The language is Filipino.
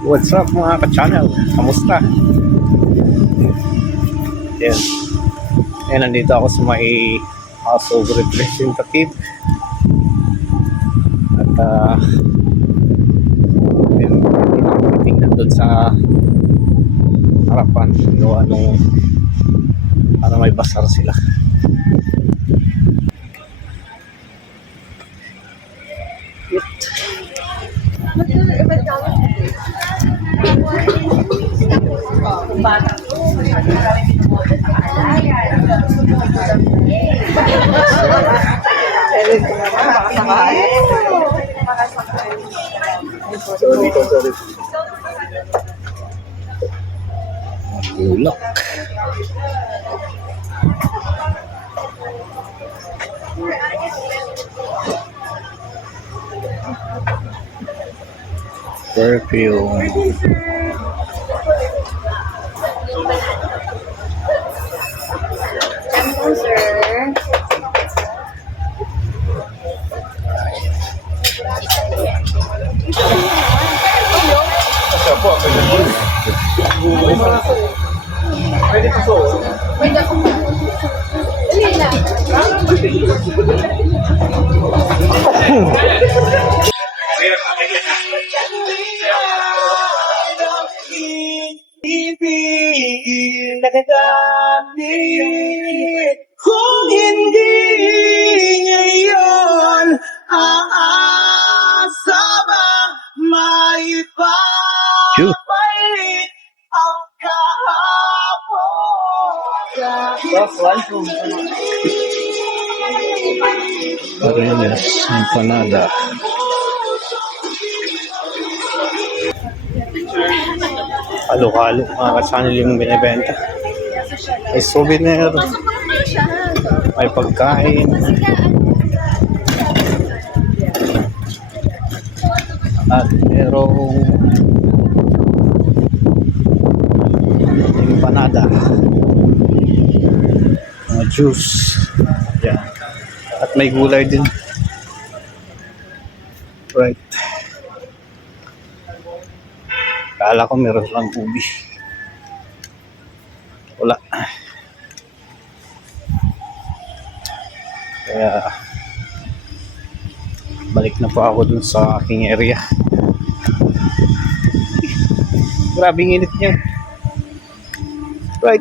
What's up mga ka-channel? Kamusta? Yan. Yan, nandito ako sa may House of Representative. At yan, tingnan doon sa harapan. Gawa nung para may basar sila. Bata ko, masyado kami pinumote sa kaalayan. Sorry. Tulak. Perfume. Hello, sir. Pwede ko so. Pwede ako. Dali lang. Ibig nagagamit kung hindi ngayon aasa bang maipapalit ang kahapon. Arenas, empanada. Halo-halo mga ka-channel yung binibenta. May souvenir, may pagkain, at merong empanada, juice, yan. At may gulay din. Right. Kala ko meron lang ubi. Wala. Kaya balik na po ako dun sa aking area. Grabing init niya. Right.